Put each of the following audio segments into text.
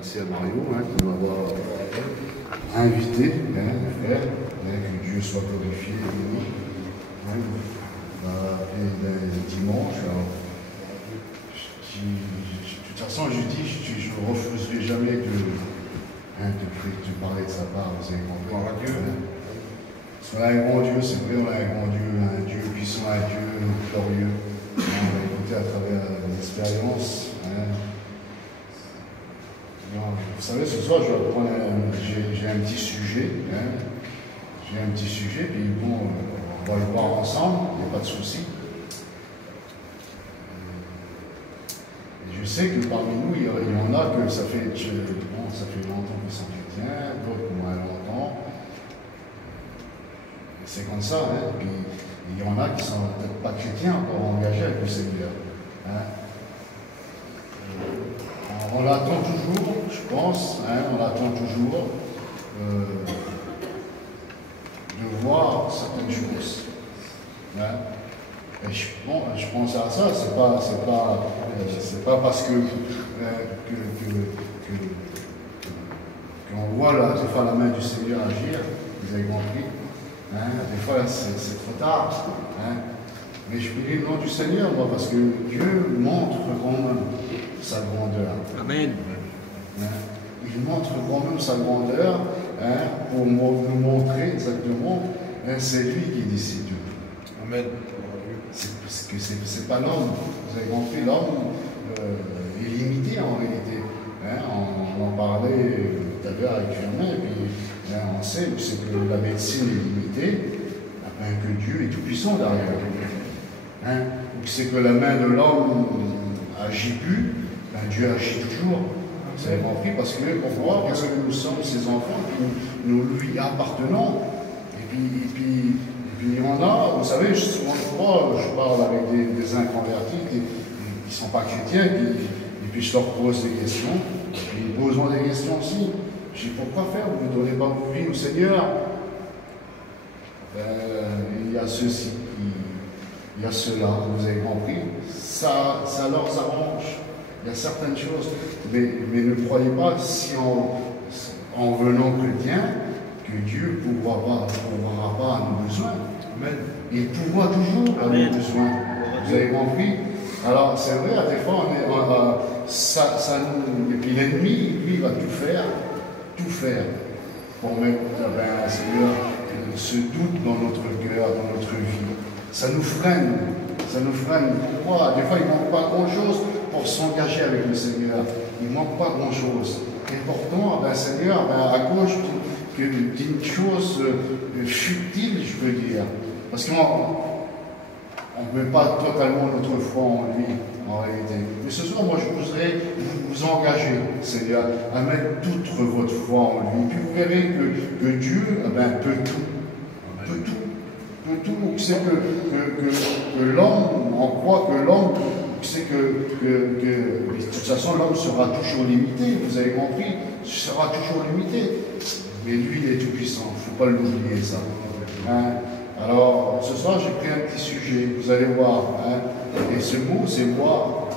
merci à Mario de m'avoir invité, frère, que Dieu soit glorifié. On va appeler dimanche. Alors, de toute façon, je dis, je ne refuserai jamais de parler de sa part. Vous avez compris. Gloire à Dieu. Parce qu'on a un bon Dieu, c'est vrai, on a un bon Dieu, un Dieu puissant, un Dieu glorieux. On va écouter à travers l'expérience. Vous savez, ce soir, j'ai un petit sujet. J'ai un petit sujet, puis bon, on va le voir ensemble, il n'y a pas de souci. Et je sais que parmi nous, il y en a que ça fait longtemps qu'ils sont chrétiens, d'autres moins longtemps. C'est comme ça, puis il y en a qui ne sont peut-être pas chrétiens, encore engagés avec le Seigneur. On l'attend toujours, je pense, on l'attend toujours de voir certaines choses. Et je pense à ça, c'est pas parce que qu'on voit des fois la main du Seigneur agir, vous avez compris. Des fois c'est trop tard. Mais je prie le nom du Seigneur, moi, parce que Dieu montre quand même sa grandeur. Amen. Il montre quand même sa grandeur pour nous montrer exactement, c'est lui qui décide. Amen. C'est pas l'homme. Vous avez compris, l'homme est limité en réalité. On en parlait tout à l'heure avec Germain, et puis on sait que c'est que la médecine est limitée, que Dieu est tout puissant derrière. Ou que c'est que la main de l'homme agit plus, Dieu agit toujours. Vous avez compris, parce que pourquoi? Parce que nous sommes ses enfants, nous lui appartenons. Et puis il y en a, vous savez, souvent je parle avec des inconvertis qui ne sont pas chrétiens, et puis je leur pose des questions, et ils posent des questions aussi. Je dis, pourquoi faire? Vous ne donnez pas vos vies au Seigneur? Il y a ceux-ci, il y a ceux-là, vous avez compris, ça leur arrange. Il y a certaines choses, mais ne croyez pas, si en venant chrétien, que Dieu ne pourra pas à nos besoins. Amen. Il pourra toujours à nos besoins. Vous avez compris? Alors, c'est vrai, à des fois, et puis l'ennemi, lui, va tout faire pour mettre Seigneur, ce doute dans notre cœur, dans notre vie. Ça nous freine. Pourquoi? Des fois, il ne manque pas grand-chose pour s'engager avec le Seigneur. Il ne manque pas grand-chose. Et pourtant, Seigneur, à cause d'une chose futile, je peux dire. Parce qu'on ne met pas totalement notre foi en lui, en réalité. Mais ce soir, moi, je voudrais vous engager, Seigneur, à mettre toute votre foi en lui. Puis vous verrez que Dieu peut tout. Peut tout. C'est que l'homme, on croit que l'homme, c'est que de toute façon, l'homme sera toujours limité, vous avez compris, sera toujours limité. Mais lui, il est tout puissant, il ne faut pas l'oublier, ça. Alors, ce soir, j'ai pris un petit sujet, vous allez voir. Et ce mot, c'est voir.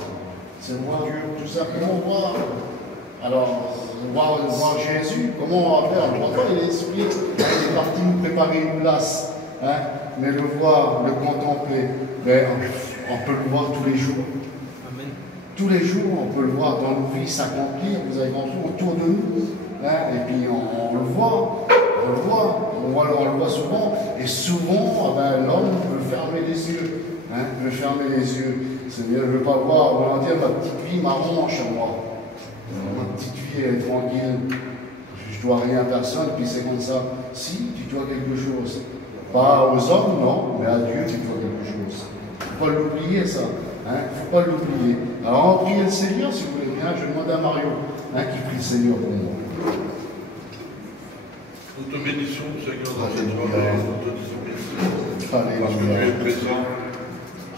C'est voir Dieu, tout simplement voir. Alors, voir Jésus, comment on va faire? Pourtant, il est l'esprit, il est parti nous préparer une place. Mais le voir, le contempler, on peut le voir tous les jours. Amen. Tous les jours, on peut le voir dans nos vies s'accomplir, vous avez compris, autour de nous. Et puis on le voit, on le voit souvent. Et souvent, l'homme peut fermer les yeux. Peut fermer les yeux. C'est-à-dire, je ne veux pas voir, on va dire, ma petite vie m'arrange à moi. Ma petite vie, elle est tranquille. Je ne dois rien à personne, puis c'est comme ça. Si, tu dois quelque chose. Pas aux hommes, non, mais à Dieu, tu dois quelque chose. Il ne faut pas l'oublier, ça. Il ne faut pas l'oublier. Alors, on prie le Seigneur, si vous voulez bien. Je demande à Mario qui prie le Seigneur pour moi. Nous te bénissons, Seigneur, dans cette soirée. Nous te disons merci. Parce que tu es présent.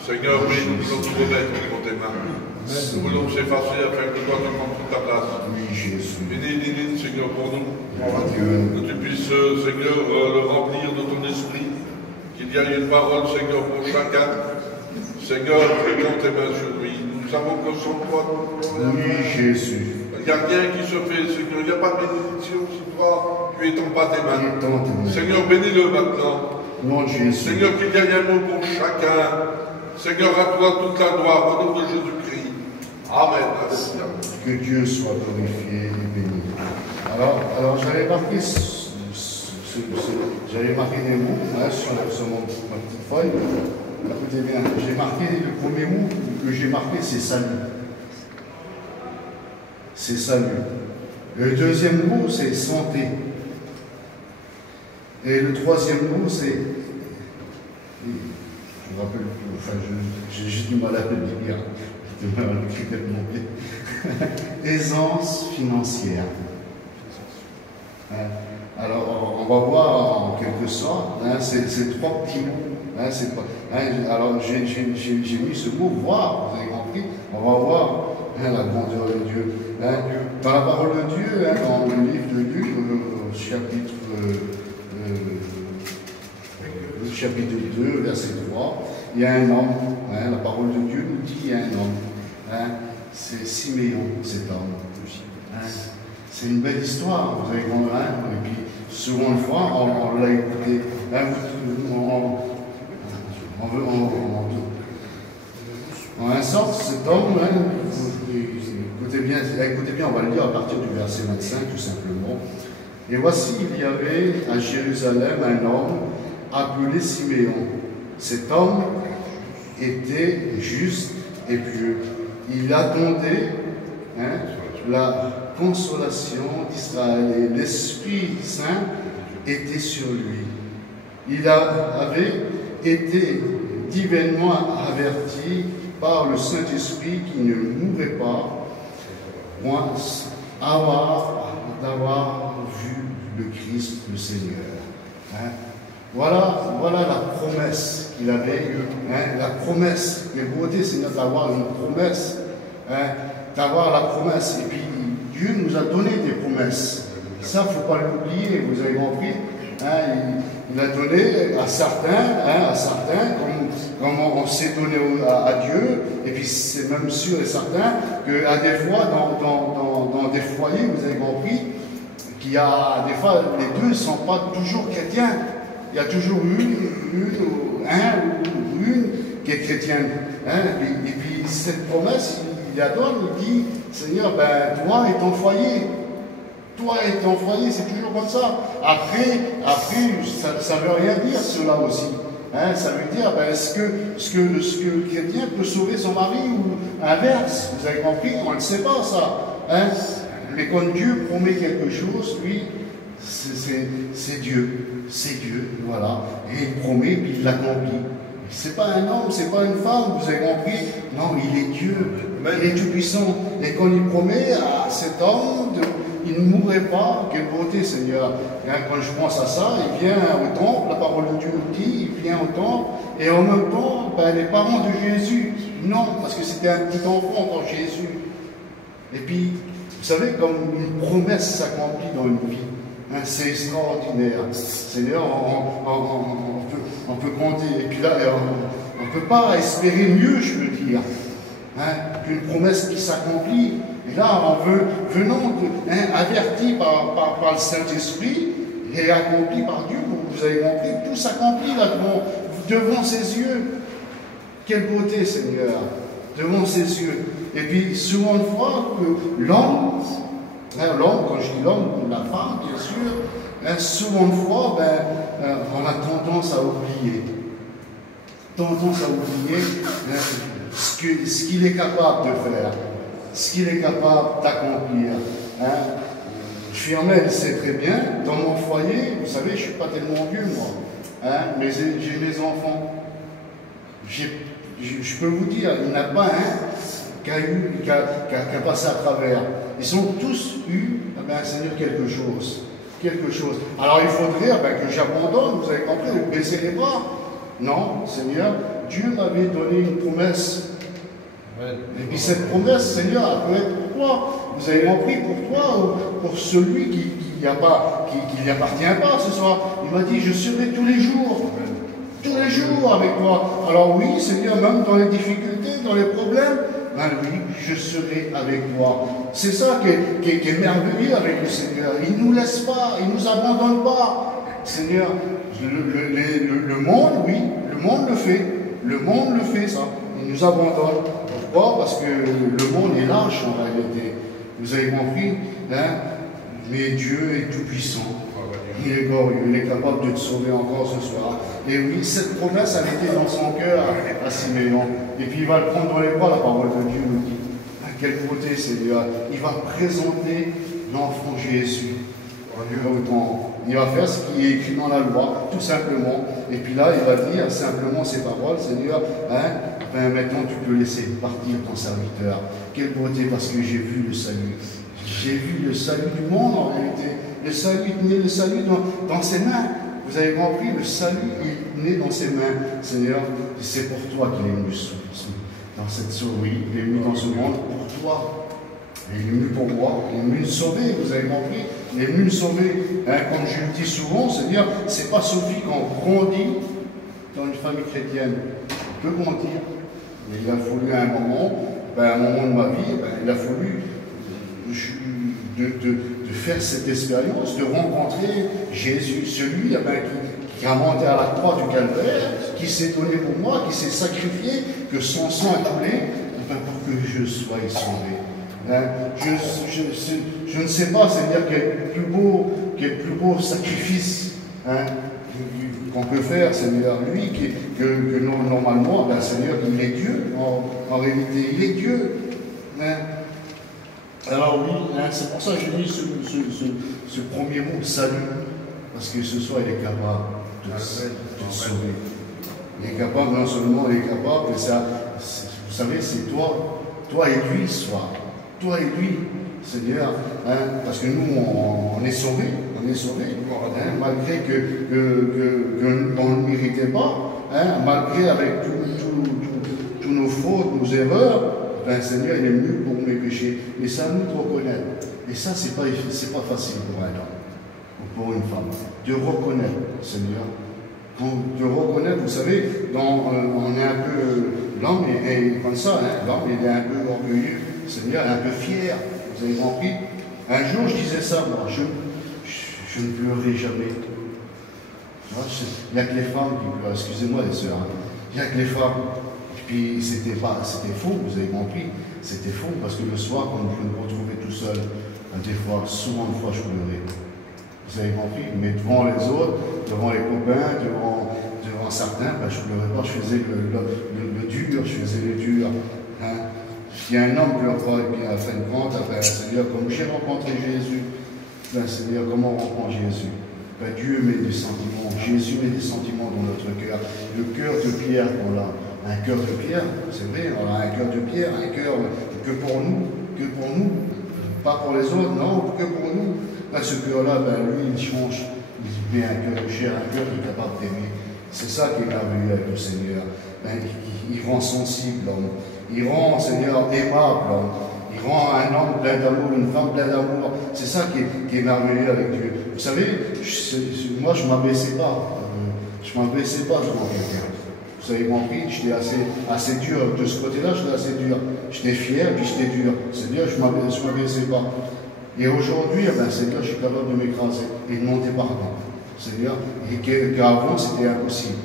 Seigneur, oui, nous voulons nous remettre entre tes mains. Nous voulons nous effacer afin que toi te prendre toute ta place. Oui, Jésus. Bénis, Seigneur, pour nous. Dieu. Que tu puisses, Seigneur, le remplir de ton esprit. Qu'il y ait une parole, Seigneur, pour chacun. Seigneur, mettons tes mains sur lui. Nous savons que sans toi, Oui, Jésus. Il n'y a rien qui se fait, Seigneur. Il n'y a pas de bénédiction si toi, tu étends pas tes mains. Seigneur, bénis-le maintenant. Nom de Jésus. Seigneur, qu'il y ait un mot pour chacun. Seigneur, à toi toute la gloire au nom de Jésus-Christ. Amen. Que Dieu soit glorifié et béni. Alors j'avais marqué, des mots sur ma petite feuille. Écoutez bien, j'ai marqué le premier mot que j'ai marqué, c'est salut. C'est salut. Le deuxième mot, c'est santé. Et le troisième mot, c'est. Je me rappelle plus, enfin, j'ai du mal à le dire. J'ai du mal à l'écrire tellement bien. Aisance financière. Alors, on va voir en quelque sorte, ces trois petits mots. Alors, j'ai mis ce mot voir, vous avez compris. On va voir la grandeur de Dieu. Dans la parole de Dieu, dans le livre de Luc, chapitre 2, verset 3, il y a un homme. La parole de Dieu nous dit qu'il y a un homme. C'est Siméon, cet homme. C'est une belle histoire, vous avez compris. Et puis, seconde fois, on l'a écouté. En un sens, cet homme, écoutez bien, on va le lire à partir du verset 25, tout simplement. Et voici, il y avait à Jérusalem un homme appelé Siméon. Cet homme était juste et pieux. Il attendait la consolation d'Israël et l'Esprit Saint était sur lui. Il avait été divainement averti par le Saint-Esprit qu'il ne mourrait pas, point d'avoir vu le Christ, le Seigneur. Voilà la promesse qu'il avait eue. La promesse, quelle beauté, Seigneur, d'avoir une promesse. D'avoir la promesse. Et puis, Dieu nous a donné des promesses. Ça, il ne faut pas l'oublier, vous avez compris. Il a donné à certains, comme on s'est donné à Dieu, et puis c'est même sûr et certain qu'à des fois, dans des foyers, vous avez compris, qu'il y a des fois, les deux ne sont pas toujours chrétiens. Il y a toujours une qui est chrétienne. Et puis cette promesse, il la donne, il dit, Seigneur, toi et ton foyer, c'est toujours comme ça. Après, ça ne veut rien dire cela aussi. Ça veut dire, est-ce que le chrétien peut sauver son mari ou inverse? Vous avez compris? On ne sait pas ça. Mais quand Dieu promet quelque chose, lui, c'est Dieu. C'est Dieu, voilà. Et il promet, puis il l'accomplit. C'est pas un homme, c'est pas une femme, vous avez compris? Non, il est Dieu. Il est tout-puissant. Et quand il promet à cet homme il ne mourrait pas, quelle beauté, Seigneur. Quand je pense à ça, il vient au temple, la parole de Dieu nous dit, il vient au temple, et en même temps, les parents de Jésus, non, parce que c'était un petit enfant quand Jésus. Et puis, vous savez, comme une promesse s'accomplit dans une vie, c'est extraordinaire. Seigneur, on peut compter, et puis là, on ne peut pas espérer mieux, je veux dire, qu'une promesse qui s'accomplit. Et là, venons avertis par le Saint-Esprit et accomplis par Dieu, vous avez compris, tout s'accomplit là devant ses yeux. Quelle beauté, Seigneur, devant ses yeux. Et puis, souvent une fois que l'homme, quand je dis l'homme, la femme, bien sûr, souvent une fois, on a tendance à oublier. Ce qu'il est capable de faire. Ce qu'il est capable d'accomplir. Firmel sait très bien, dans mon foyer, vous savez, je ne suis pas tellement vieux, moi, mais j'ai mes enfants. Je peux vous dire, il n'y en a pas un qui a passé à travers. Ils ont tous eu, Seigneur, quelque chose. Alors il faudrait que j'abandonne, vous avez compris, de baisser les bras. Non, Seigneur, Dieu m'avait donné une promesse. Et puis cette promesse, Seigneur, elle peut être pour toi. Vous avez compris, pour toi ou pour celui qui n'y appartient pas ce soir. Il m'a dit, je serai tous les jours avec toi. Alors oui, Seigneur, même dans les difficultés, dans les problèmes, oui, je serai avec toi. C'est ça qui est merveilleux avec le Seigneur. Il ne nous laisse pas, il ne nous abandonne pas. Seigneur, le monde, oui, le monde le fait. Le monde le fait, ça. Il nous abandonne. Pourquoi? Parce que le monde est lâche en réalité. Vous avez compris, hein? Mais Dieu est tout-puissant. Il est glorieux, il est capable de te sauver encore ce soir. Et oui, cette promesse, elle était dans son cœur à Siméon. Et puis il va le prendre dans les bras, la parole de Dieu nous dit. À quel côté, Seigneur? Il va présenter l'enfant Jésus. Il va faire ce qui est écrit dans la loi, tout simplement. Et puis là, il va dire simplement ces paroles, Seigneur, hein, ben maintenant tu peux laisser partir ton serviteur. Quelle beauté, parce que j'ai vu le salut. J'ai vu le salut du monde en réalité. Le salut dans ses mains. Vous avez compris, le salut est né dans ses mains. Seigneur, c'est pour toi qu'il est venu dans cette souris. Il est venu dans ce monde pour toi. Il est venu pour moi, il est venu me sauver, vous avez compris? Il est venu me sauver. Hein, comme je le dis souvent, c'est-à-dire, c'est pas Sophie qu'on grandit dans une famille chrétienne. On peut grandir. Mais il a fallu à un moment de ma vie, il a fallu de faire cette expérience, de rencontrer Jésus, celui qui a monté à la croix du Calvaire, qui s'est donné pour moi, qui s'est sacrifié, que son sang a coulé, pour que je sois sauvé. Hein, je ne sais pas, c'est-à-dire quel plus beau sacrifice, hein, qu'on peut faire, Seigneur, lui, que normalement, Seigneur, il est Dieu, en réalité, il est Dieu. Hein. Alors oui, hein, c'est pour ça que j'ai mis ce premier mot, salut, parce que ce soir, il est capable de sauver. Il est capable, non seulement il est capable, mais ça, vous savez, c'est toi et lui ce soir. Toi et lui, Seigneur, hein, parce que nous, on est sauvés, hein, malgré qu'on ne le méritait pas, hein, malgré avec tous nos fautes, nos erreurs, Seigneur, il est venu pour mes péchés. Mais ça nous de reconnaître. Et ça, c'est pas facile pour un homme ou pour une femme. De reconnaître, Seigneur. De reconnaître, vous savez, on est un peu, l'homme est comme ça, hein, l'homme il est un peu orgueilleux, Seigneur, un peu fier. Vous avez compris? Un jour, je disais ça, moi, je ne pleurerai jamais. Il n'y a que les femmes qui pleurent, excusez-moi les sœurs, hein. Il n'y a que les femmes. Et puis c'était faux, vous avez compris, c'était faux, parce que le soir, quand je me retrouvais tout seul, souvent de fois, je pleurais. Vous avez compris? Mais devant les autres, devant les copains, devant certains, je ne pleurais pas, je faisais le dur, je faisais le dur. Hein. Si un homme pleure pas, et puis à la fin de compte, Seigneur, comme j'ai rencontré Jésus, Seigneur, comment on rencontre Jésus? Dieu met des sentiments, Jésus met des sentiments dans notre cœur. Le cœur de pierre qu'on a, un cœur de pierre, c'est vrai, on a un cœur de pierre, un cœur que pour nous, pas pour les autres, non, que pour nous. Ce cœur-là, lui, il change, il met un cœur de chair, un cœur qui est capable d'aimer. C'est ça qui est merveilleux avec le Seigneur. Il rend sensible l'homme, il rend, Seigneur, aimable l'homme. Il rend un homme plein d'amour, une femme pleine d'amour. C'est ça qui est merveilleux avec Dieu. Vous savez, moi, je ne m'abaissais pas. Je ne m'abaissais pas devant quelqu'un. Vous avez compris, j'étais assez dur. De ce côté-là, j'étais assez dur. J'étais fier, puis j'étais dur. C'est-à-dire, je ne m'abaissais pas. Et aujourd'hui, Seigneur, je suis capable de m'écraser et de monter pardon. Seigneur, et qu'avant, c'était impossible.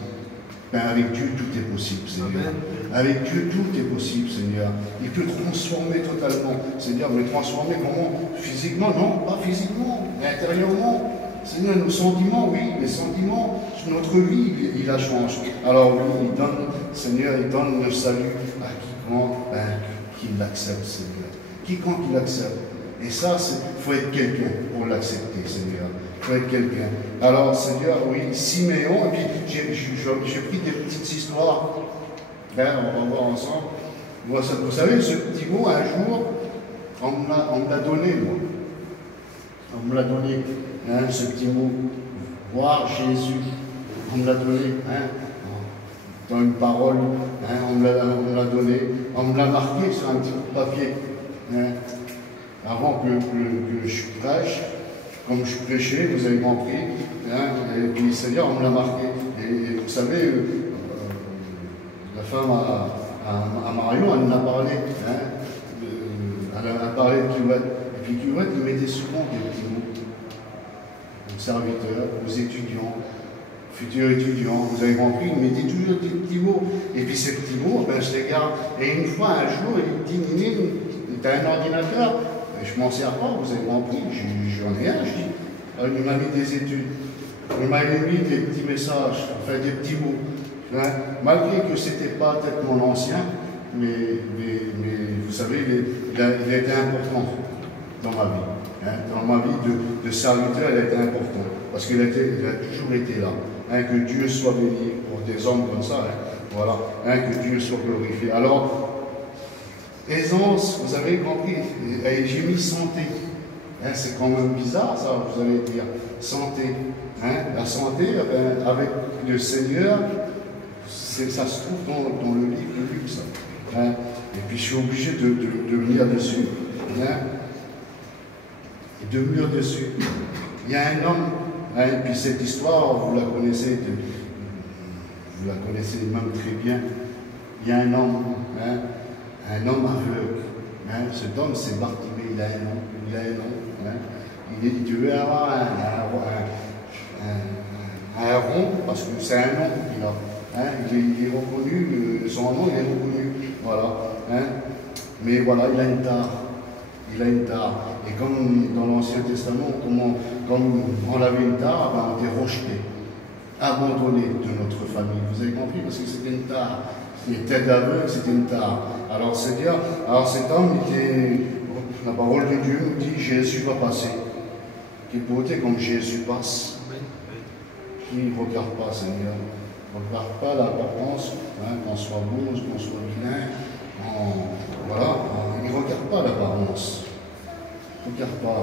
Avec Dieu, tout est possible, Seigneur. Avec Dieu, tout est possible, Seigneur. Il peut transformer totalement. Seigneur, mais transformer comment? Physiquement? Non, pas physiquement, mais intérieurement. Seigneur, nos sentiments, oui, les sentiments, notre vie, il la change. Alors oui, il donne, Seigneur, il donne le salut à quiconque qui l'accepte, Seigneur. Quiconque il l'accepte. Et ça, il faut être quelqu'un pour l'accepter, Seigneur. Il faut être quelqu'un. Alors, Seigneur, oui, Siméon, et puis j'ai pris des petites histoires. On va voir ensemble. Vous savez, ce petit mot, un jour, on me l'a donné, moi. On me l'a donné, hein, ce petit mot. Voir Jésus. On me l'a donné, hein, dans une parole. Hein, on me l'a donné. On me l'a marqué sur un petit bout de papier. Hein. Avant que je prêche, comme je prêchais, vous avez compris, hein, et puis Seigneur, on me l'a marqué. Et vous savez, la femme à Marion, elle en a parlé, hein, Elle a parlé de Kirouette. Et puis Kirouette, il mettait souvent des petits mots aux serviteurs, aux étudiants, futurs étudiants. Vous avez compris, il mettait toujours des petits mots. Et puis ces petits mots, ben, je les garde. Et une fois, un jour, il dit, Nini, tu as un ordinateur? Et je m'en sers pas, vous avez compris, j'en ai un, je dis. Alors, il m'a mis des études. Il m'a mis des petits messages, enfin des petits mots. Hein, malgré que ce n'était pas peut-être mon ancien, mais vous savez, il a été important dans ma vie. Hein, dans ma vie de serviteur, il a été important. Parce qu'il a toujours été là. Hein, que Dieu soit béni pour des hommes comme ça. Hein, voilà. Hein, que Dieu soit glorifié. Alors, aisance, vous avez compris, j'ai mis santé. Hein, c'est quand même bizarre, ça, vous allez dire. Santé. Hein, la santé, avec le Seigneur, ça se trouve dans le livre de Luc, ça. Hein, et puis je suis obligé de venir dessus. Hein, de venir dessus. Il y a un homme, hein, et puis cette histoire, vous la connaissez même très bien. Il y a un homme, hein, un homme aveugle. Hein, cet homme, c'est Bartimée, il a un nom. Hein, il devait avoir un rond, parce que c'est un nom qu'il a. Hein, il est reconnu, son nom il est reconnu. Voilà. Hein, mais voilà, il a une tare. Il a une tare. Et comme dans l'Ancien Testament, comme on avait une tare, ben, on était rejeté, abandonné de notre famille. Vous avez compris? Parce que c'était une tare. Il était aveugle, c'était une tare. Alors, c'est-à-dire, cet homme était. La parole de Dieu nous dit Jésus va passer. Qu'il peut être comme Jésus passe. Qui ne regarde pas, Seigneur. On ne regarde pas l'apparence, hein, qu'on soit beau, qu'on soit vilain. Voilà, il ne regarde pas l'apparence. Il ne regarde pas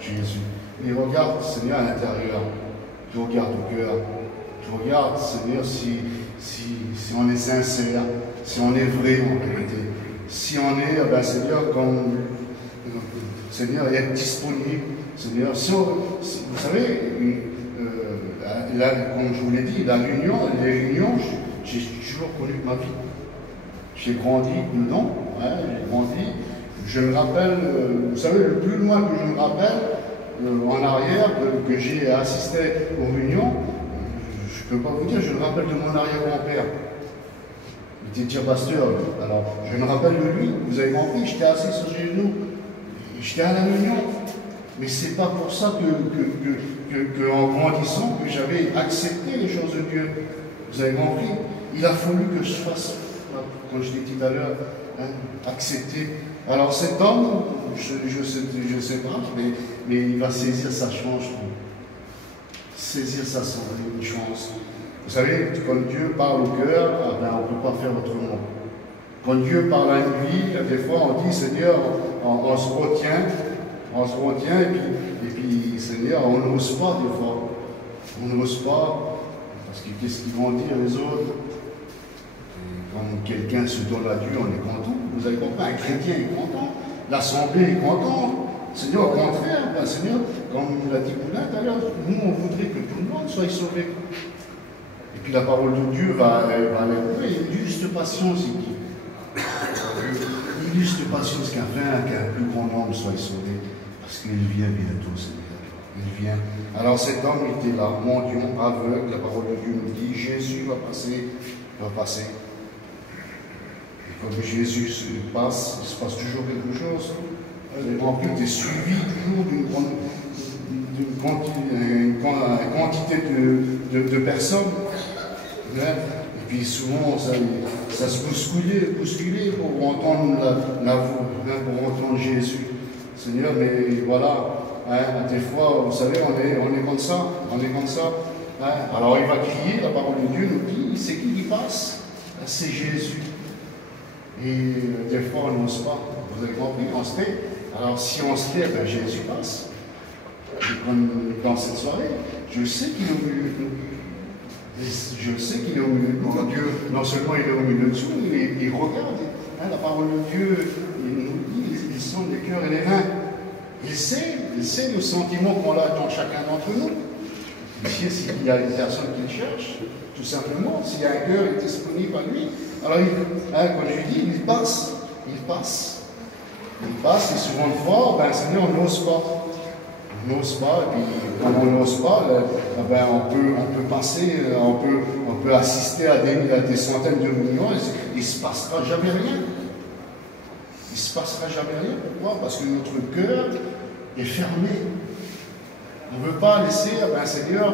Jésus. Il regarde, Seigneur, à l'intérieur. Il regarde au cœur. Il regarde, Seigneur, si on est sincère, si on est vrai en vérité. Si on est, ben, Seigneur, comme Seigneur, être disponible. Seigneur, vous savez, comme je vous l'ai dit, les réunions, j'ai toujours connu ma vie. J'ai grandi dedans, hein, j'ai grandi. Je me rappelle, vous savez, le plus loin que je me rappelle, en arrière, que j'ai assisté aux réunions, je ne peux pas vous dire, je me rappelle de mon arrière-grand-père. Il était tire-pasteur. Alors, je me rappelle de lui, vous avez compris, j'étais assis sur ses genoux. J'étais à la réunion. Mais ce n'est pas pour ça en grandissant, que j'avais accepté les choses de Dieu. Vous avez compris? Il a fallu que je fasse, comme je l'ai dit tout à l'heure, hein, accepter. Alors cet homme, je sais pas, mais il va saisir sa chance. Saisir sa chance. Vous savez, quand Dieu parle au cœur, ben, on ne peut pas faire autrement. Quand Dieu parle à une vie, des fois on dit, Seigneur, on se retient. On se retient et puis Seigneur, on n'ose pas des fois. On n'ose pas, parce que qu'est-ce qu'ils vont dire les autres? Et quand quelqu'un se donne à Dieu, on est content. Vous avez compris, un chrétien est content, l'assemblée est contente. Seigneur, au contraire, ben, Seigneur, comme l'a dit Poulin tout à l'heure, nous on voudrait que tout le monde soit sauvé. Et puis la parole de Dieu va l'éprouver, une juste patience ici. Une juste patience qu'un plus grand nombre soit sauvé. Parce qu'il vient bientôt, Seigneur. Il vient. Alors cet homme était là, mendiant, aveugle. La parole de Dieu nous dit, Jésus va passer. Et comme Jésus se passe, il se passe toujours quelque chose. En plus, il est suivi toujours d'une quantité de personnes. Et puis souvent, ça se bousculait pour entendre la voix, pour entendre Jésus. Seigneur, mais voilà, hein, des fois, vous savez, on est comme ça, hein. Alors il va crier, la parole de Dieu nous dit, c'est qui passe? C'est Jésus. Et des fois, on n'ose pas, vous avez compris, on se tait. Alors si on se tait, ben, Jésus passe. Et comme dans cette soirée, je sais qu'il est au milieu de nous. Je sais qu'il est au milieu de nous. Dieu, non seulement il est au milieu de nous, il regarde. Hein, la parole de Dieu, il nous dit, il sonde les cœurs et les reins. Il sait le sentiment qu'on a dans chacun d'entre nous. Ici, s'il y a une personne qui le cherche, tout simplement, s'il y a un cœur qui est disponible à lui, alors, comme je dis, il passe. Il passe, et souvent de fois, ben, Seigneur, on n'ose pas. On n'ose pas, et puis quand on n'ose pas, ben, on peut passer, on peut assister à des centaines de réunions, et il ne se passera jamais rien. Il ne se passera jamais rien. Pourquoi? Parce que notre cœur est fermé. On ne veut pas laisser, ben, Seigneur,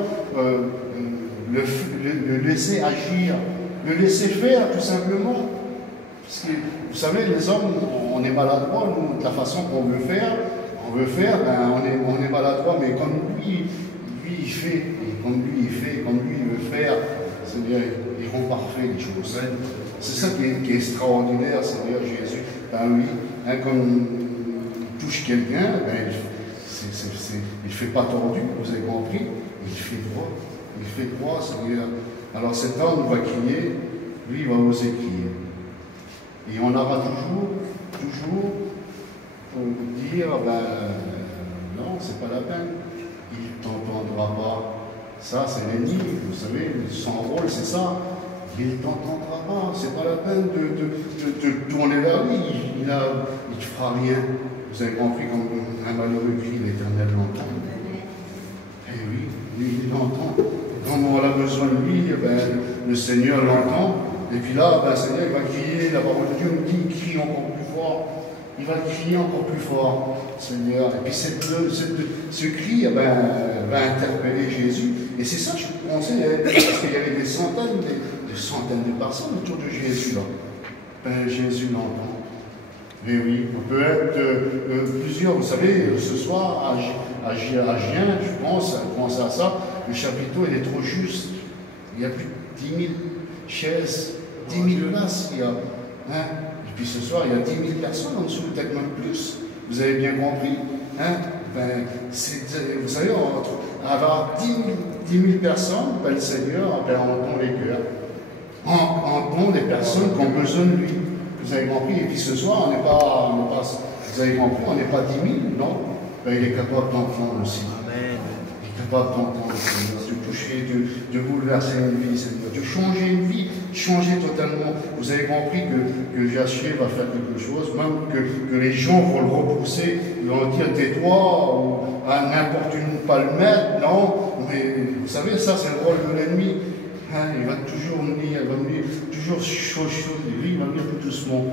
le laisser agir, le laisser faire, tout simplement. Parce que, vous savez, les hommes, on est maladroits, nous, de la façon qu'on veut faire, ben, on est maladroit, mais comme lui il fait, et comme lui il veut faire, Seigneur, il rend parfait les choses. C'est ça qui est extraordinaire, Seigneur Jésus. Ben oui, hein, comme il touche quelqu'un, ben, il ne fait pas tordu, vous avez compris, il fait droit. Il fait droit, Seigneur. Alors cet homme va crier, lui il va oser crier. Et on aura toujours pour dire, ben non, c'est pas la peine, il ne t'entendra pas. Ça, c'est l'ennemi, vous savez, son rôle, c'est ça. Il ne t'entendra pas, c'est pas la peine de tourner vers lui, il ne fera rien. Vous avez compris, comme un malheureux crie, l'Éternel l'entend. Eh oui, lui, il l'entend. Quand on a besoin de lui, ben, le Seigneur l'entend. Et puis là, ben, le Seigneur il va crier, la parole de Dieu nous dit, il crie encore plus fort. Il va crier encore plus fort, Seigneur. Et puis ce cri ben, va interpeller Jésus. Et c'est ça que je pensais, parce qu'il y avait des centaines de personnes autour de Jésus là. Ben, Jésus l'entend. Mais oui, on peut être plusieurs. Vous savez, ce soir, à Gien, je pense à ça, le chapiteau, il est trop juste. Il y a plus de 10 000 chaises, 10 000 places. Il y a, hein? Et puis ce soir, il y a 10 000 personnes en dessous, peut-être même plus. Vous avez bien compris. Hein? Ben, vous savez, avoir 10 000 personnes, ben, le Seigneur, ben, entend les cœurs. Entend les personnes qui ont besoin de lui. Vous avez compris, et puis ce soir, on n'est pas, vous avez compris, on n'est pas 10 000, non? Ben, il est capable d'entendre aussi. Amen. Il est capable d'entendre, de toucher, de bouleverser une vie, Seigneur, de changer une vie, changer totalement. Vous avez compris que Jachier va faire quelque chose, même que les gens vont le repousser, ils vont dire tais-toi, ou à n'importe une pas le mettre, non? Mais vous savez, ça c'est le rôle de l'ennemi. Hein, il va toujours venir, toujours chaud, lui, il va venir tout doucement.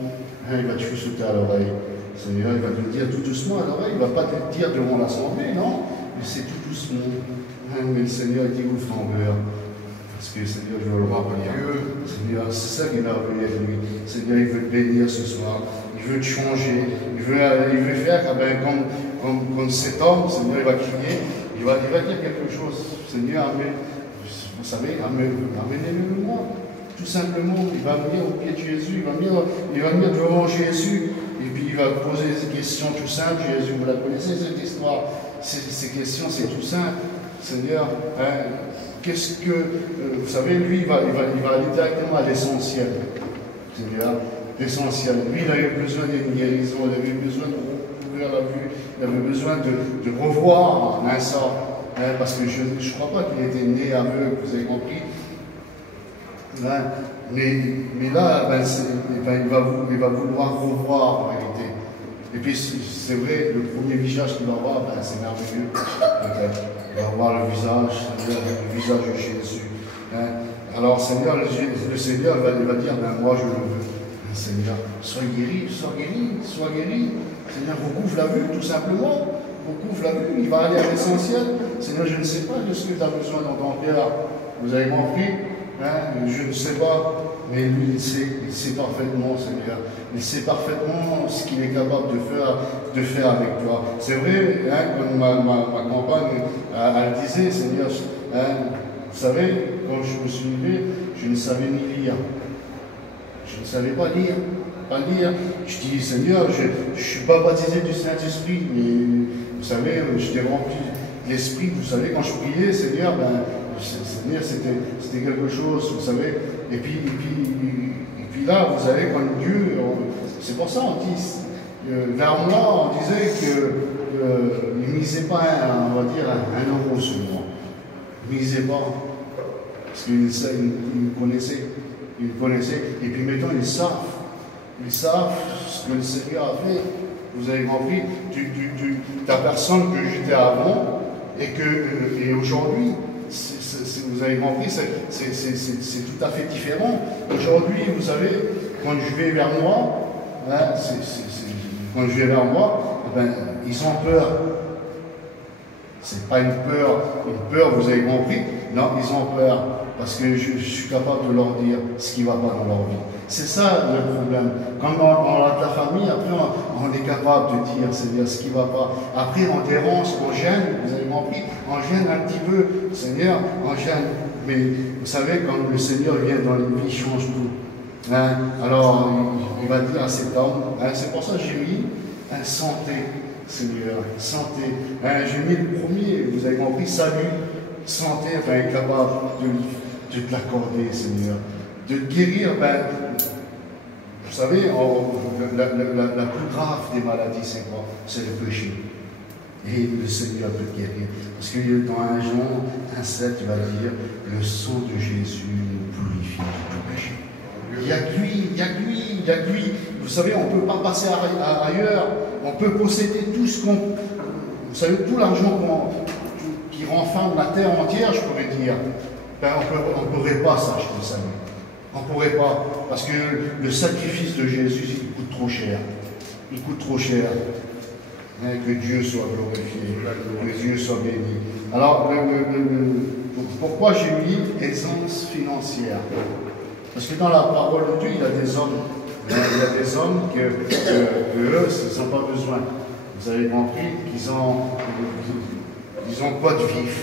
Hein, il va te chuchoter à l'oreille. Seigneur, il va te le dire tout doucement à l'oreille, il ne va pas te le dire devant l'assemblée, non? Mais c'est tout doucement. Hein, mais le Seigneur, il dit ouvre ton cœur. Parce que Seigneur, je veux le rappeler. Seigneur, c'est ça qu'il a envoyé à lui. Seigneur, il veut te bénir ce soir. Il veut te changer. Il veut faire comme cet homme, Seigneur, il va crier. Il va dire quelque chose. Seigneur, amen. Vous savez, amenez-le-moi. Tout simplement, il va venir au pied de Jésus, il va venir devant Jésus, et puis il va poser des questions tout simples. Jésus, vous la connaissez cette histoire, ces questions, c'est tout simple. Seigneur, hein, qu'est-ce que, vous savez, lui, il va aller directement à l'essentiel. Seigneur, l'essentiel. Lui, il avait besoin d'une guérison, il avait besoin de recouvrir la vue, il avait besoin de revoir un sort. Hein, parce que je ne crois pas qu'il était né aveugle, vous avez compris. Hein, mais là, ben, il va vouloir revoir en réalité. Et puis c'est vrai, le premier visage qu'il va voir, ben, c'est merveilleux. Il va voir le visage de Jésus. Hein. Alors Seigneur, le Seigneur va dire, ben, moi je le veux. Seigneur, sois guéri. Seigneur, recouvre la vue, tout simplement. Recouvre la vue, il va aller à l'essentiel. Seigneur, je ne sais pas de ce que tu as besoin dans ton cœur. Vous avez compris? Hein? Je ne sais pas, mais lui, il sait parfaitement, Seigneur. Il sait parfaitement ce qu'il est capable de faire avec toi. C'est vrai, hein, comme ma compagne, elle disait, Seigneur, hein, vous savez, quand je me suis levé, je ne savais ni lire. Je ne savais pas lire. Je dis, Seigneur, je ne suis pas baptisé du Saint-Esprit, mais vous savez, j'étais rempli de l'Esprit. Vous savez, quand je priais, Seigneur, ben, Seigneur, c'était quelque chose, vous savez. Et puis là, vous savez, quand Dieu, c'est pour ça on dit, vers moi, on disait qu'il ne misait pas, on va dire, 1 € sur moi. Il ne misait pas, parce qu'il me connaissait. Et puis maintenant, ils savent Ils savent ce que le Seigneur a fait. Vous avez compris, ta personne que j'étais avant et aujourd'hui, vous avez compris, c'est tout à fait différent. Aujourd'hui, vous savez, quand je vais vers moi, hein, quand je vais vers moi, eh ben, ils ont peur. C'est pas une peur, vous avez compris. Non, ils ont peur. Parce que je suis capable de leur dire ce qui ne va pas dans leur vie. C'est ça le problème. Quand on a de la famille, après on est capable de dire, Seigneur, ce qui ne va pas. Après on dérange, on gêne, vous avez compris, on gêne un petit peu, Seigneur, on gêne. Mais vous savez, quand le Seigneur vient dans les vies, il change tout. Hein? Alors il va dire à cet homme, hein, c'est pour ça que j'ai mis un santé, Seigneur, santé. Hein, j'ai mis le premier, vous avez compris, salut, santé, enfin, est capable de te l'accorder, Seigneur. De te guérir, ben, vous savez, la plus grave des maladies, c'est quoi? C'est le péché. Et le Seigneur peut te guérir. Parce que dans 1 Jean 1,7, il va dire, le sang de Jésus nous purifie de tout péché. Il n'y a que lui, il n'y a que lui, il n'y a que lui. Vous savez, on ne peut pas passer ailleurs. On peut posséder tout ce qu'on... Vous savez, tout l'argent qui renferme la terre entière, je pourrais dire. Ben, on ne pourrait pas s'acheter le salut. On ne pourrait pas. Parce que le sacrifice de Jésus, il coûte trop cher. Il coûte trop cher. Hein, que Dieu soit glorifié. Que Dieu soit béni. Alors, pourquoi j'ai mis aisance financière? Parce que dans la parole de Dieu, il y a des hommes. Il y a des hommes que eux, ils n'ont pas besoin. Vous avez compris qu'ils ont quoi de vif.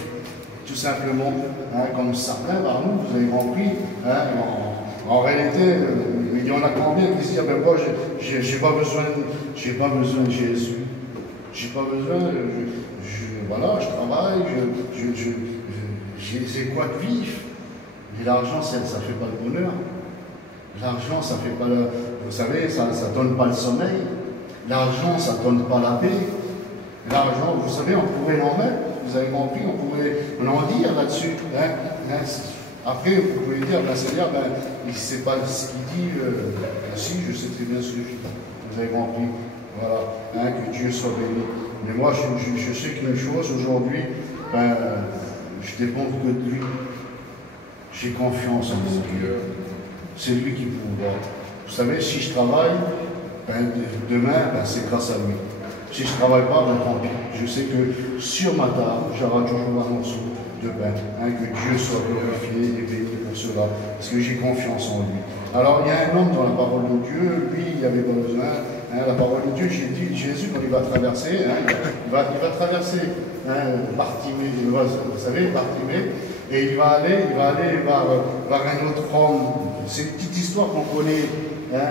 Tout simplement, hein, comme certains par nous, vous avez compris, hein, en réalité, il y en a combien qui se disent, ben moi, j'ai pas besoin de Jésus. J'ai pas besoin, voilà, je travaille, j'ai quoi de vif. Mais l'argent, ça ne fait pas le bonheur. L'argent, ça fait pas le... Vous savez, ça ne donne pas le sommeil. L'argent, ça ne donne pas la paix. L'argent, vous savez, on pourrait en mettre. Vous avez compris, on pourrait en dire là-dessus. Hein. Après, vous pouvez dire, ben, Seigneur, ben, il ne sait pas ce qu'il dit. Si, je sais très bien ce que je dis. Vous avez compris. Voilà. Hein, que Dieu soit béni. Mais moi, je sais qu'une chose, aujourd'hui, ben, je dépends que de lui. J'ai confiance en Dieu. C'est lui qui pourra. Vous savez, si je travaille, ben, demain, ben, c'est grâce à lui. Si je ne travaille pas, ben, tant pis. Je sais que sur ma table, j'aurai toujours un morceau de pain. Hein, que Dieu soit glorifié et béni pour cela. Parce que j'ai confiance en lui. Alors, il y a un homme dans la parole de Dieu, lui, il avait pas besoin. Hein, la parole de Dieu, j'ai dit, Jésus, quand il va traverser, hein, il va traverser Bartimée, vous savez, Bartimée, et il va aller vers un autre homme. C'est une petite histoire qu'on connaît. Hein.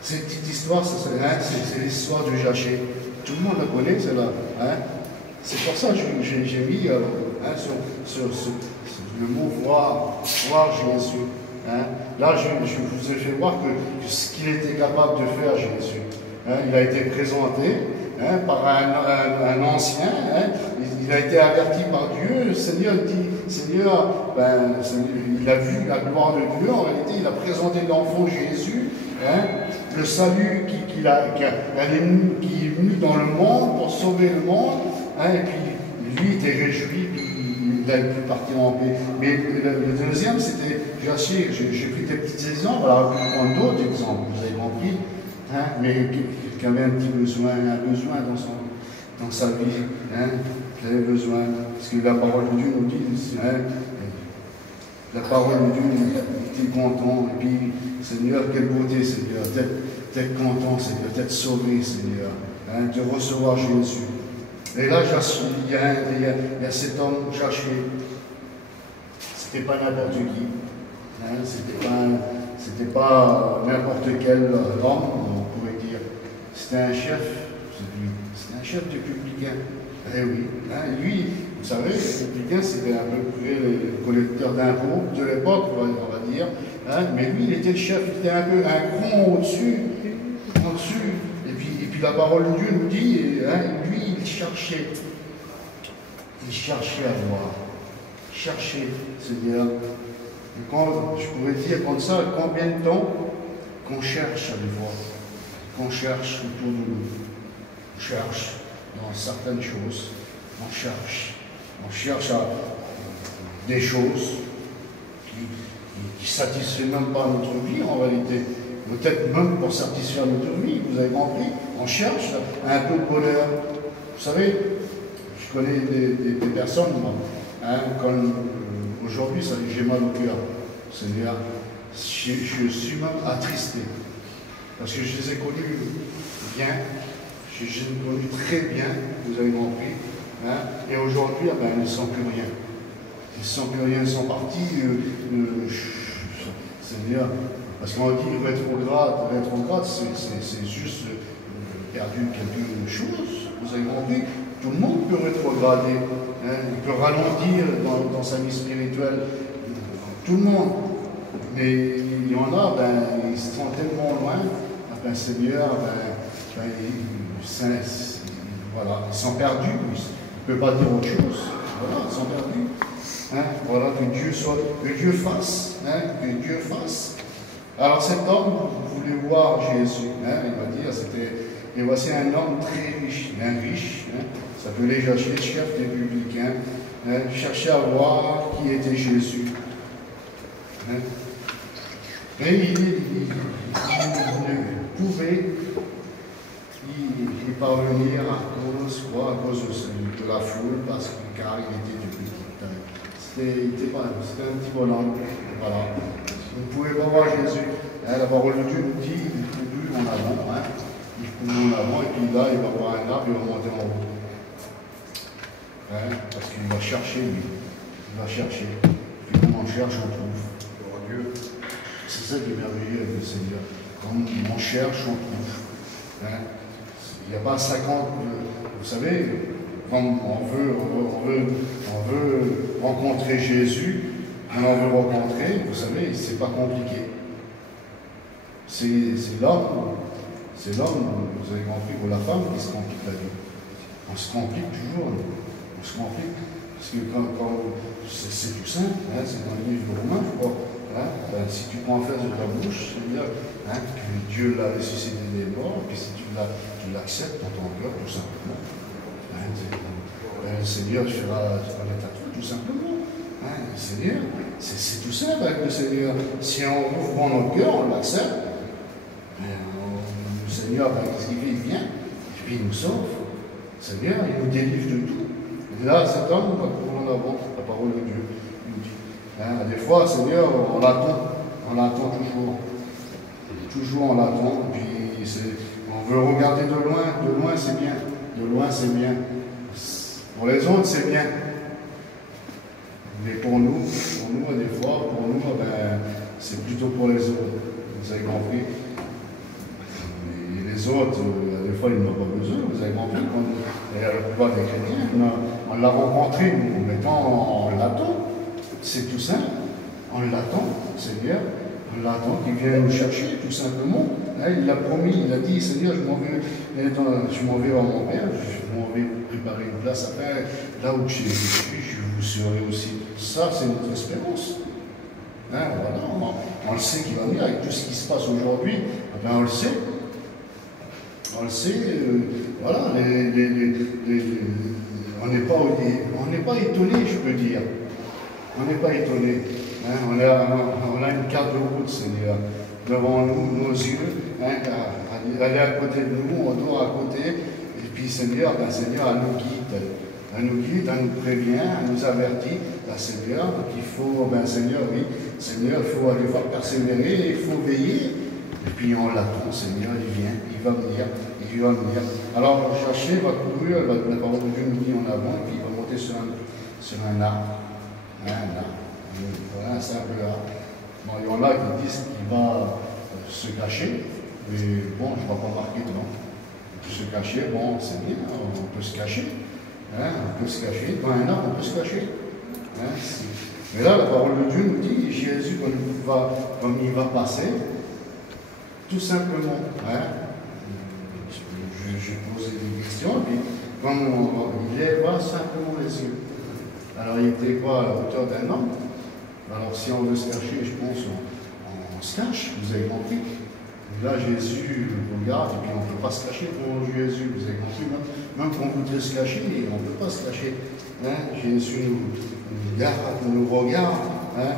Cette petite histoire, c'est l'histoire de Jachée. Tout le monde la connaît, celle-là. Hein. C'est pour ça que j'ai mis sur le mot voir Jésus. Hein. Là, je vous ai fait voir que ce qu'il était capable de faire, Jésus. Hein. Il a été présenté par un ancien. Hein. Il a été averti par Dieu. Le Seigneur dit, Seigneur, il a vu la gloire de Dieu. En réalité, il a présenté l'enfant Jésus. Hein. Le salut qui est venu dans le monde pour sauver le monde. Hein. Et puis, lui était réjoui. Il a pu partir en paix. Mais le deuxième, c'était Jachée. J'ai pris des petits exemples. Alors, je vais prendre d'autres exemples, vous avez compris. Hein, mais qui avait un petit besoin, dans sa vie. Hein, qui avait besoin. Parce que la parole de Dieu nous dit, hein, la parole de Dieu, il était content. Et puis, Seigneur, quelle beauté, Seigneur, d'être content, Seigneur, d'être sauvé, Seigneur, hein, de recevoir Jésus. Et là, il y a cet homme Jachée. C'était pas n'importe qui. Hein, c'était pas n'importe quel homme, on pourrait dire. C'était un chef, c'était un chef de publicain. Eh oui. Hein, lui, vous savez, les publicains, c'était à peu près les collecteurs d'impôts de l'époque, on va dire. Hein, mais lui, il était le chef, il était un peu un cran au-dessus. Et puis la parole de Dieu nous dit, hein, lui, il cherchait à voir. Chercher, Seigneur. Et quand, je pourrais dire comme ça, combien de qu'on cherche à les voir, qu'on cherche autour de nous. On cherche dans certaines choses, on cherche à des choses qui ne satisfont même pas notre vie en réalité. Peut-être même pour satisfaire notre vie, vous avez compris, on cherche un peu de bonheur. Vous savez, je connais des personnes, moi, hein, comme aujourd'hui, j'ai mal au cœur. C'est-à-dire, je suis même attristé. Parce que je les ai connus bien, je les ai connus très bien, vous avez compris. Hein, et aujourd'hui, ben, ils ne sont plus rien. Ils ne sont plus rien, ils sont partis. C'est-à-dire, parce qu'on dit rétrograde, c'est juste perdu quelque chose. Vous avez compris, tout le monde peut rétrograder. Hein, il peut ralentir dans sa vie spirituelle. Tout le monde. Mais il y en a, ben, ils sont tellement loin, ben, Seigneur, voilà, ils sont perdus. Il ne peut pas dire autre chose. Voilà, ils sont perdus. Hein, voilà, que Dieu fasse. Hein, que Dieu fasse. Alors cet homme voulait voir Jésus. Hein, il va dire, et voici un homme très riche, bien riche. Hein, ça s'appelait Zachée, chef des publicains. Hein, cherchait à voir qui était Jésus. Hein. Mais il pouvait y parvenir à cause de la foule, car il était du petit. C'était un petit bonhomme. Voilà. Vous ne pouvez pas voir Jésus. Hein, la parole de Dieu nous dit, il conduit en avant. Hein, il conduit en avant, et puis là, il va voir un arbre, il va monter en haut. Hein, parce qu'il va chercher, lui. Il va chercher. Puis quand on cherche, on trouve. Pour Dieu. C'est ça qui est merveilleux avec le Seigneur. Quand on cherche, on trouve. Hein, il n'y a pas 50. Vous savez, quand on veut rencontrer Jésus, quand on veut rencontrer, vous savez, c'est pas compliqué. C'est l'homme, vous avez compris, ou la femme qui se complique la vie. On se complique toujours, on se complique. Parce que c'est tout simple, hein, c'est dans le livre de Romains, je crois. Hein, ben, si tu confesses de ta bouche, c'est-à-dire hein, que Dieu l'a ressuscité des morts, et puis si tu l'acceptes dans ton cœur, tout simplement, hein, le Seigneur fera connaître à toi, tout simplement. Hein, le Seigneur, c'est tout simple avec le Seigneur. Si on ouvre notre cœur, on l'accepte. Le Seigneur, ben, qu'est-ce qu'il fait? Il vient, et puis il nous sauve. Le Seigneur, il nous délivre de tout. Et là, cet homme va courir en avant la parole de Dieu. Il nous dit. Hein, des fois, Seigneur, on l'attend toujours. Toujours on l'attend, puis on veut regarder de loin c'est bien. De loin c'est bien. Pour les autres, c'est bien. Mais pour nous, des fois, ben, c'est plutôt pour les autres. Vous avez compris? Et les autres, des fois, ils n'ont pas besoin. Vous avez compris? La plupart des chrétiens, on l'a rencontré, nous, mettons, on l'attend. C'est tout simple. On l'attend, Seigneur. On l'attend qu'il vienne nous chercher, tout simplement. Hein, il l'a promis, il a dit, Seigneur, je m'en vais à mon Père, je m'en vais préparer une place à faire. Là où je suis, je vous serai aussi. Ça, c'est notre espérance. Hein, voilà, on le sait qu'il va venir avec tout ce qui se passe aujourd'hui. Ben, on le sait. On le sait. Voilà, on n'est pas étonné, je peux dire. On n'est pas étonné. Hein, on a une carte de route, Seigneur, devant nous, nos yeux. Hein, elle est à côté de nous, on doit à côté. Et puis, Seigneur, ben, Seigneur, elle nous guide. Elle nous guide, elle nous prévient, elle nous avertit. Ben, Seigneur, qu'il faut, ben, Seigneur, oui, Seigneur, il faut aller voir persévérer, il faut veiller. Et puis, on l'attend, Seigneur, il vient, il va venir, il va venir. Alors, chercher, va courir, la parole de Dieu nous dit en avant, et puis il va monter sur un arbre. Un arbre. Voilà, un simple arbre. Bon, il y en a qui disent qu'il va se cacher, mais bon, je ne vais pas marquer devant. Se cacher, bon, c'est bien, on peut se cacher. Hein, on peut se cacher. Dans un arbre, on peut se cacher. Hein, mais là, la parole de Dieu nous dit, Jésus, comme il va passer, tout simplement, hein, j'ai posé des questions, et puis comme il lève simplement les yeux. Alors il était quoi à la hauteur d'un homme? Alors si on veut se cacher, je pense, on se cache, vous avez compris. Là, Jésus regarde, et puis on ne peut pas se cacher devant Jésus. Vous avez compris, même quand on voudrait se cacher, on ne peut pas se cacher. Hein? Jésus nous regarde. Hein?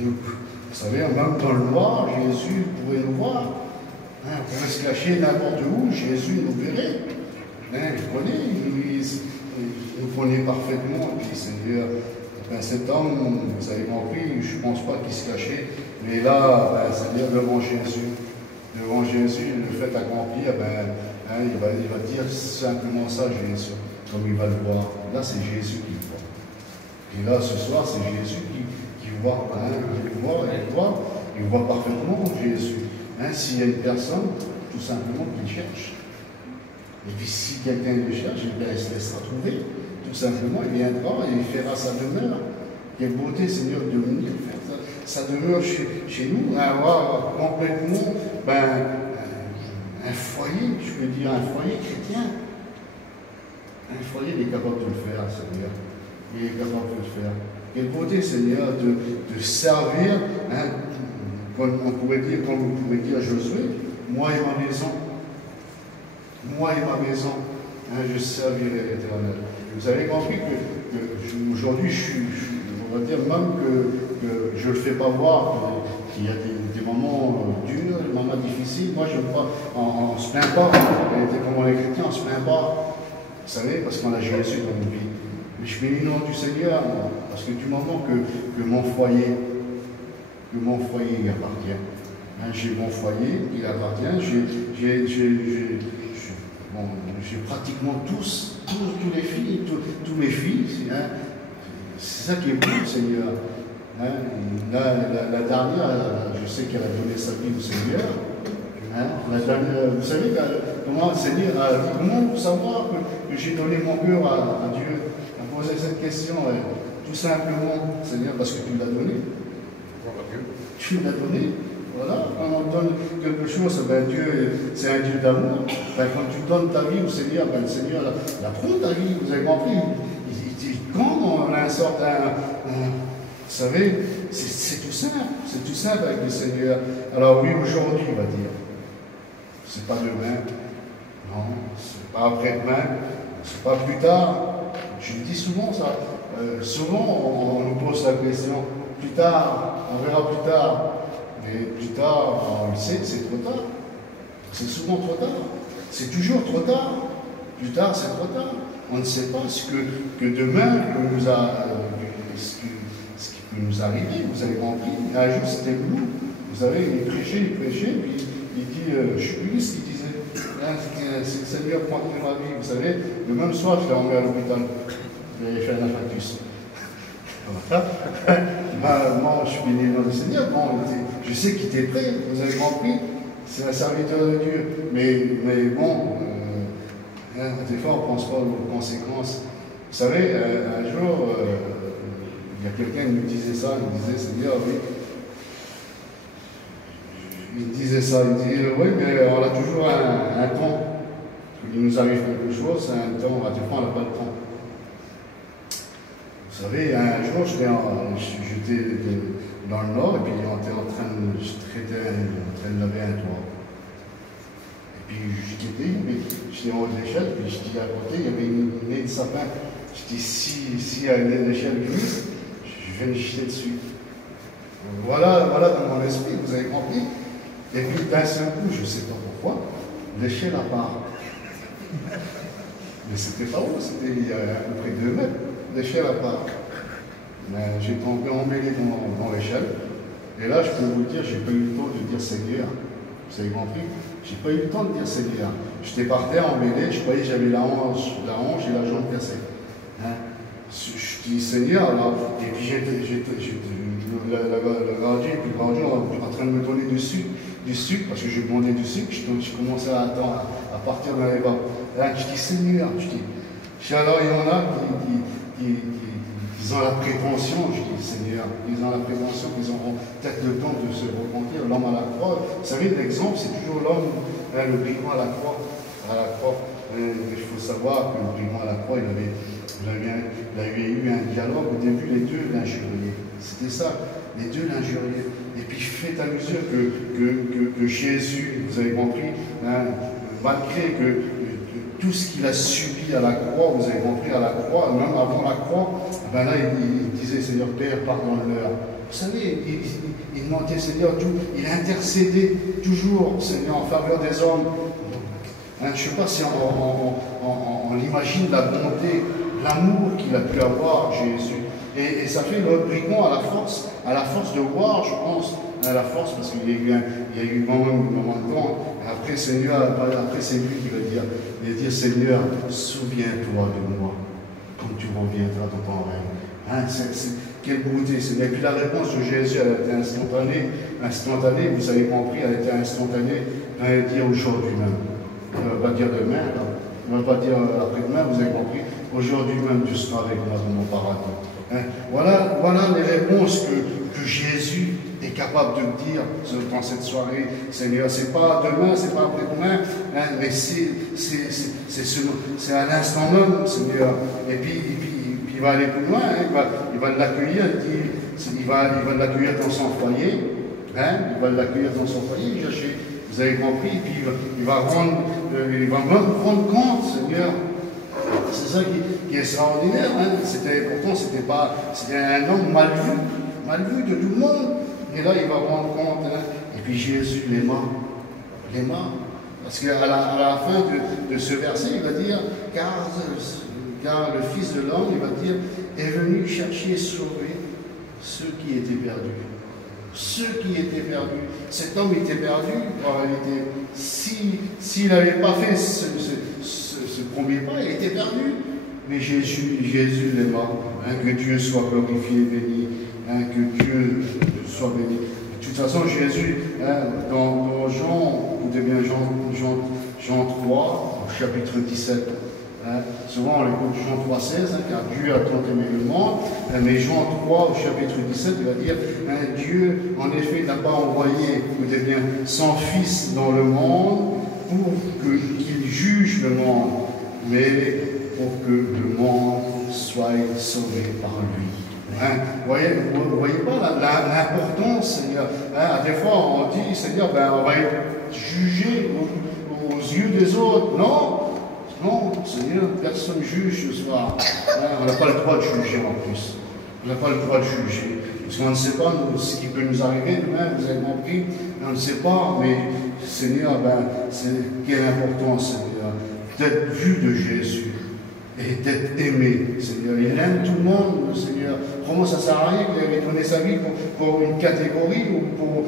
Donc, vous savez, même dans le noir, Jésus pouvait nous voir. Hein? On pouvait se cacher n'importe où, Jésus nous verrait. Hein? Il connaît, il nous connaît parfaitement. Et puis, Seigneur, cet homme, vous avez compris, je ne pense pas qu'il se cachait. Mais là, c'est-à-dire devant Jésus, le fait accompli, il va dire simplement ça, Jésus, comme il va le voir. Là, c'est Jésus qui le voit. Et là, ce soir, c'est Jésus qui voit. Il voit parfaitement Jésus. Hein, s'il y a une personne, tout simplement, qui le cherche. Et puis, si quelqu'un le cherche, il se laissera trouver. Tout simplement, il viendra et il fera sa demeure. Quelle beauté, Seigneur, de venir faire sa demeure chez nous, avoir complètement un foyer, je peux dire un foyer chrétien. Un foyer, il est capable de le faire, Seigneur. Il est capable de le faire. Quelle beauté, Seigneur, de servir, hein, comme vous pouvez dire Josué, moi et ma maison. Moi et ma maison, hein, je servirai l'Éternel. Vous avez compris que aujourd'hui, on va dire même que je ne le fais pas voir, qu'il y a des moments durs, des moments difficiles. Moi, je ne pas, on ne se plaint pas. Comme on est chrétien, on ne se plaint pas. Vous savez, parce qu'on a Jésus dans nos vies. Mais je bénis le nom du Seigneur, parce que du moment que mon foyer il appartient. Hein, j'ai mon foyer, il appartient. J'ai pratiquement tous les filles, tous mes fils. Hein. C'est ça qui est beau, Seigneur. Hein. La dernière, je sais qu'elle a donné sa vie au Seigneur. Hein. La dernière, vous savez comment le Seigneur a dit, comment savoir que j'ai donné mon cœur à Dieu, à poser cette question. Tout simplement, Seigneur, parce que tu l'as donné. Tu l'as donné. Voilà, quand on donne quelque chose, Dieu, c'est un Dieu d'amour. Quand tu donnes ta vie au Seigneur, le Seigneur la prend ta vie, vous avez compris. Quand on a une sorte vous savez, c'est tout simple avec le Seigneur. Alors oui, aujourd'hui, on va dire, c'est pas demain, non, c'est pas après-demain, c'est pas plus tard. Je le dis souvent ça. Souvent, on nous pose la question, plus tard, on verra plus tard. Mais plus tard, on le sait, c'est trop tard. C'est souvent trop tard. C'est toujours trop tard. Plus tard, c'est trop tard. On ne sait pas ce que demain ce qui peut nous arriver. Vous avez compris. Un jour, c'était vous. Vous savez, il prêchait, puis il dit, je ne sais plus ce qu'il disait. C'est le Seigneur prend ma vie. Vous savez, le même soir, je l'ai emmené à l'hôpital. J'avais fait un infarctus. Moi, je suis béni dans le Seigneur. Bon, je sais qu'il était prêt, vous avez compris. C'est un serviteur de Dieu. Mais bon, des fois, on ne pense pas aux conséquences. Vous savez, un jour, il y a quelqu'un qui me disait ça. Il me disait, Seigneur, oui. Il disait ça. Il disait, oui, mais on a toujours un temps. Il nous arrive quelque chose, c'est un temps. Des fois, on n'a pas le temps. Vous savez, un jour, j'étais dans le nord, et puis on était en train de laver un toit. Et puis j'étais en haut de l'échelle, puis je dis à côté, il y avait une nez de sapin. Je dis, si à l'échelle glisse, je vais me jeter dessus. Voilà dans mon esprit, vous avez compris. Et puis d'un seul coup, je ne sais pas pourquoi, l'échelle à part. Mais c'était pas haut, c'était il y a à peu près 2 mètres. L'échelle à part. J'ai tombé emmêlé dans l'échelle. Et là, je peux vous dire, j'ai pas eu le temps de dire Seigneur. Vous avez compris? J'ai pas eu le temps de dire Seigneur. J'étais par terre emmêlé, je croyais que j'avais la hanche et la jambe cassée. Hein? Je dis Seigneur, là, et puis le gardien en train de me donner du sucre, parce que je demandais du sucre, je commençais à attendre, à partir dans les bas. Là, je dis Seigneur, alors il y en a qui ont la prétention, je dis Seigneur, ils ont la prétention qu'ils auront peut-être le temps de se repentir, l'homme à la croix. Vous savez, l'exemple, c'est toujours l'homme, le brigand à la croix. Il faut savoir que le brigand à la croix, il avait eu un dialogue. Au début, les deux l'injuriaient. C'était ça, les deux l'injuriaient. Et puis faites à mesure que Jésus, vous avez compris, hein, malgré que tout ce qu'il a subi à la croix, vous avez compris, à la croix, même avant la croix, ben là, il disait, Seigneur Père, pardonne-leur. Vous savez, il demandait, Seigneur, tout, il intercédait toujours, Seigneur, en faveur des hommes. Hein, je ne sais pas si on imagine la bonté, l'amour qu'il a pu avoir, Jésus. Et ça fait le brigand à la force de voir, je pense, à la force, parce qu'il y a eu un moment de temps. Après, Seigneur, après c'est lui qui va dire, Seigneur, souviens-toi de moi, comme tu reviendras dans ton règne. Hein, quelle beauté, Seigneur. Et puis la réponse de Jésus, elle a été instantanée, vous avez compris, elle a été instantanée, elle va dire aujourd'hui même. Elle ne va pas dire demain, elle ne va pas dire après-demain, vous avez compris, aujourd'hui même tu seras avec moi dans mon paradis. Hein, voilà les réponses que Jésus est capable de dire dans cette soirée, Seigneur. C'est pas demain, c'est pas après-demain, hein, mais c'est à l'instant même, Seigneur. Et puis il va aller plus loin, hein, il va l'accueillir, il va l'accueillir dans son foyer, hein, il va l'accueillir dans son foyer, vous avez compris, et puis il va même rendre compte, Seigneur. C'est ça qui est extraordinaire. Hein. C'était un homme mal vu de tout le monde. Et là, il va rendre compte. Hein. Et puis Jésus l'aima. Parce qu'à la fin de ce verset, il va dire, car le Fils de l'homme, il va dire, est venu chercher et sauver ceux qui étaient perdus. Ceux qui étaient perdus. Cet homme était perdu, en réalité. S'il n'avait pas fait ce premier pas, il était perdu. Mais Jésus l'aima. Hein, que Dieu soit glorifié, béni. Hein, que Dieu soit béni. De toute façon, Jésus, hein, dans Jean, écoutez bien, Jean 3, au chapitre 17. Hein, souvent on écoute Jean 3,16, hein, car Dieu a tant aimé le monde, hein, mais Jean 3 au chapitre 17, il va dire, hein, Dieu en effet n'a pas envoyé, écoutez bien, son Fils dans le monde pour qu'il juge le monde, mais pour que le monde soit sauvé par lui. Hein, vous voyez pas l'importance, Seigneur. Hein, des fois on dit, Seigneur, ben, on va être jugé aux yeux des autres. Non, Seigneur, personne ne juge ce soir. Hein, on n'a pas le droit de juger en plus. On n'a pas le droit de juger. Parce qu'on ne sait pas ce qui peut nous arriver demain, vous avez compris. On ne sait pas, mais Seigneur, ben, quelle importance, Seigneur, d'être vu de Jésus et d'être aimé, Seigneur. Il aime tout le monde, Seigneur. Comment ça ne sert à rien qu'il avait donné sa vie pour une catégorie ou pour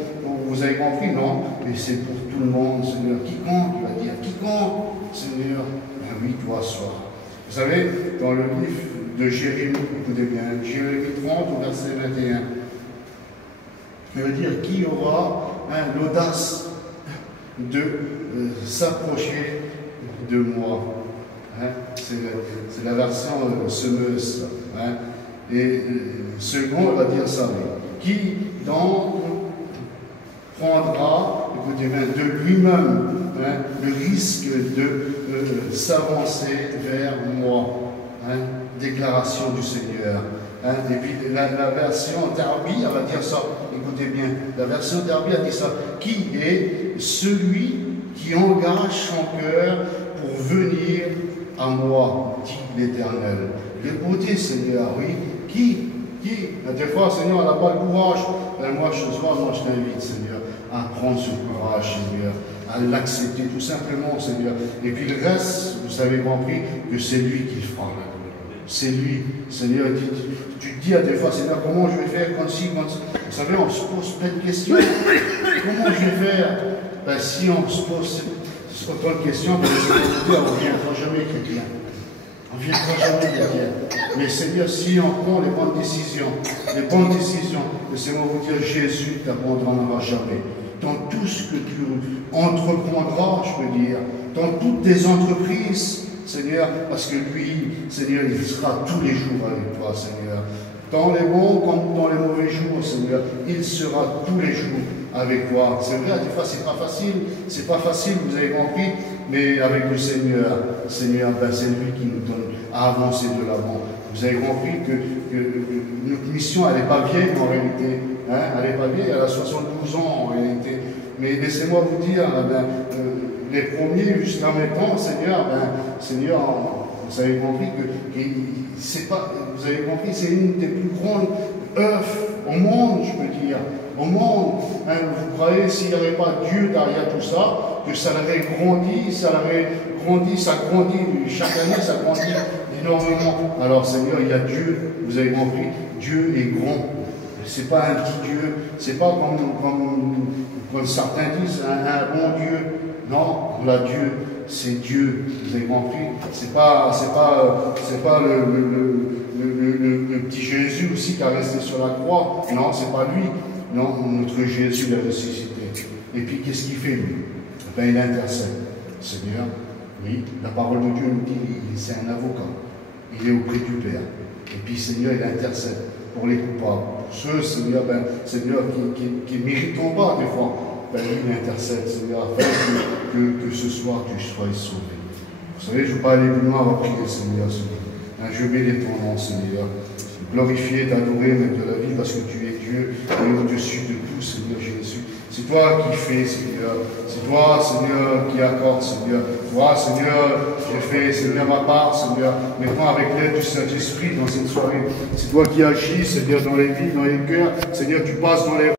vous avez compris, non, mais c'est pour tout le monde, Seigneur. Quiconque, il va dire, quiconque, Seigneur, ben oui, toi sois. Vous savez, dans le livre de Jérémie, écoutez bien, Jérémie 30 au verset 21, il veut dire, qui aura l'audace de s'approcher de moi. Hein, c'est la version semeuse. Hein, et second, il va dire ça. Qui donc prendra, écoutez bien, de lui-même, hein, le risque de s'avancer vers moi. Hein, déclaration du Seigneur. Hein, et puis la version Darby, elle va dire ça. Écoutez bien, la version Darby a dit ça. Qui est celui qui engage son cœur pour venir à moi, dit l'Éternel. L'écouter, Seigneur, oui. Qui des fois, Seigneur, on n'a pas le courage. Ben moi, ce soir, je t'invite, Seigneur, à prendre ce courage, Seigneur, à l'accepter tout simplement, Seigneur. Et puis le reste, vous avez compris que c'est lui qui le fera. C'est lui, Seigneur. Tu te dis à des fois, Seigneur, comment je vais faire comme si, vous savez, on se pose plein de questions. Comment je vais faire? Ben, si on se pose autant de questions, ben, on ne viendra jamais chrétien. On ne viendra jamais chrétien. Mais Seigneur, si on prend les bonnes décisions, laissez-moi vous dire, Jésus t'abandonnera jamais. Dans tout ce que tu entreprendras, je peux dire, dans toutes tes entreprises, Seigneur, parce que lui, Seigneur, il sera tous les jours avec toi, Seigneur. Dans les bons comme dans les mauvais jours, Seigneur, il sera tous les jours avec toi. C'est vrai, des fois, c'est pas facile, vous avez compris, mais avec le Seigneur. Seigneur, ben, c'est lui qui nous donne à avancer de l'avant. Vous avez compris que notre mission, elle n'est pas vieille en réalité. Hein? Elle n'est pas vieille, elle a 72 ans en réalité. Mais laissez-moi vous dire, les premiers jusqu'à maintenant, Seigneur, Seigneur, vous avez compris que c'est pas, vous avez compris, c'est une des plus grandes œuvres au monde, je peux dire. Au monde, hein, vous croyez s'il n'y avait pas Dieu derrière tout ça, que ça l'aurait grandi, ça grandit, chaque année ça grandit énormément. Alors Seigneur, il y a Dieu, vous avez compris, Dieu est grand. C'est pas un petit Dieu, c'est pas comme certains disent, un bon Dieu. Non, voilà Dieu, c'est Dieu, vous avez compris. C'est pas le petit Jésus aussi qui a resté sur la croix. Non, c'est pas lui. Non, notre Jésus l'a ressuscité. Et puis qu'est-ce qu'il fait lui? Ben, il intercède. Seigneur, oui, la parole de Dieu nous dit, c'est un avocat. Il est auprès du Père. Et puis Seigneur, il intercède pour les coupables. Pour ceux, Seigneur, Seigneur, qui ne méritent pas des fois. Ben, lui, il intercède, Seigneur, afin que ce soir tu sois sauvé. Vous savez, je ne veux pas aller plus loin, on va prier, Seigneur. Je bénis ton nom, Seigneur. Glorifier, t'adorer, mettre de la vie, parce que tu es Dieu, et au-dessus de tout, Seigneur Jésus. C'est toi qui fais, Seigneur. C'est toi, Seigneur, qui accorde, Seigneur. Toi, Seigneur, j'ai fait, Seigneur, ma part, Seigneur. Maintenant, avec l'aide du Saint-Esprit dans cette soirée, c'est toi qui agis, Seigneur, dans les vies, dans les cœurs. Seigneur, tu passes dans les